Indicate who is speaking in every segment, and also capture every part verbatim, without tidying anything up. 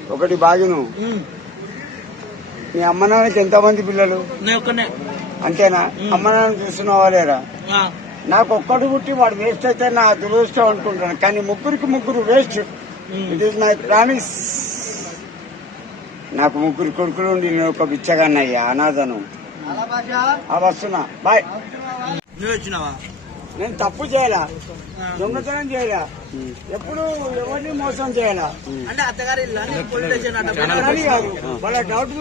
Speaker 1: ఒకటి బాగిను. మీ అమ్మ నాన్నకి ఎంతమంది పిల్లలు? అంతేనా? అమ్మ నాన్న చూస్తున్నావా లేరా? నాకు ఒక్కడు పుట్టి వాడు వేస్ట్ అయితే నా దురదృష్టం అనుకుంటాను, కానీ ముగ్గురికి ముగ్గురు waste. It is my promise. నాకు ముగ్గురు కొడుకులు ఉండి నేను ఒక బిచ్చగాన్నయ్యా, అనాథను. వస్తున్నా, బాయ్.
Speaker 2: నువ్వు వచ్చినావా?
Speaker 1: నేను తప్పు చేయాలా, దొంగతనం చేయాలా, ఎప్పుడు ఎవరిని మోసం చేయాలా
Speaker 2: అంటే అత్తగారి
Speaker 1: కాదు. వాళ్ళ డౌట్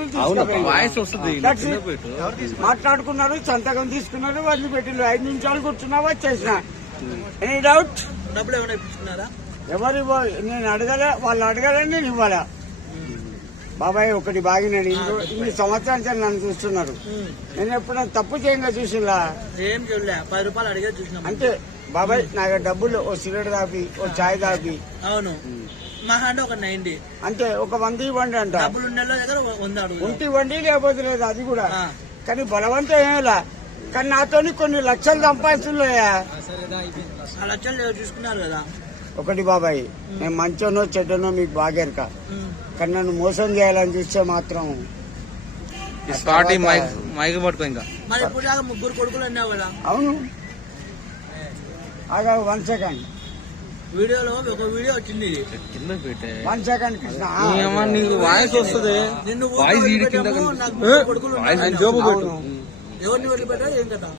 Speaker 1: మాట్లాడుకున్నారు, సంతకం తీసుకున్నారు, వదిలి పెట్టిండ్రు. ఐదు నిమిషాలు కూర్చున్నా వచ్చేసిన. Any doubt?
Speaker 2: డబ్బులు ఏమైనా ఇప్పించుకున్నారా?
Speaker 1: ఎవరు నేను అడగలే, వాళ్ళు అడగాలని నేను ఇవ్వాలా. బాబాయ్ ఒకటి బాగినాడు, ఇన్ని సంవత్సరాలు సార్ నన్ను చూస్తున్నారు. నేను ఎప్పుడైనా తప్పు చేయంగా చూసిలా?
Speaker 2: ఏం చూడలే, పది రూపాయలు అడిగే చూసినా
Speaker 1: అంతే. బాబాయ్ నాకు డబ్బులు ఓ సిగరెట్ దాపి, ఓ చాయ్ దాపి.
Speaker 2: అవును, మా హ్యాండ్ ఒక నైన్టీ
Speaker 1: అంతే. ఒక వంద ఇవ్వండి అంట.
Speaker 2: డబ్బులు ఉండే దగ్గర వంద అడుగు
Speaker 1: ఉంటి ఇవ్వండి, లేకపోతే లేదు, అది కూడా. కానీ బలవంతం ఏమేలా, కానీ నాతో కొన్ని లక్షలు సంపాదిస్తున్నాయా.
Speaker 2: ఆ లక్షలు చూసుకున్నారు కదా.
Speaker 1: ఒకటి బాబాయ్, నేను మంచోనో చెడ్డనో మీకు బాగేరక, కానీ నన్ను మోసం చేయాలని చూస్తే మాత్రం
Speaker 2: మరి ఇప్పుడు దాకా ముగ్గురు కొడుకులు అన్నావు కదా.
Speaker 1: అవును. ఆగా వన్ సెకండ్,
Speaker 2: వీడియోలో ఒక వీడియో వచ్చింది.
Speaker 1: వన్ సెకండ్ కృష్ణ,
Speaker 3: వాయిస్ వస్తుంది.
Speaker 2: నిన్ను కొడుకులు ఎవరిని వదిలిపెట్టా ఏం కదా.